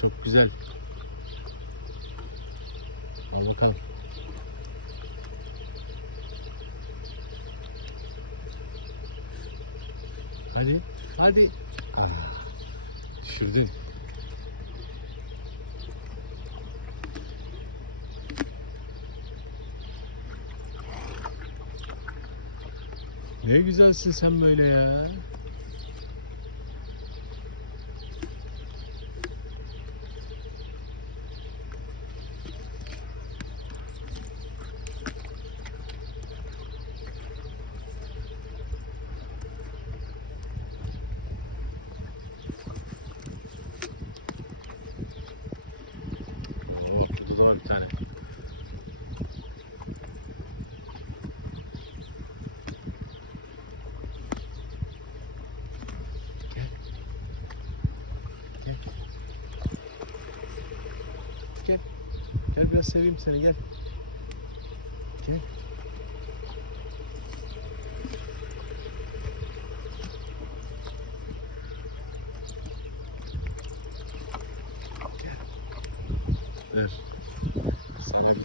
Çok güzel. Al bakalım. Hadi. Hadi. Düşürdün. Ne güzelsin sen böyle ya. Burada da var bir tane. Gel. Gel biraz seveyim seni, gel. Gel. Ver.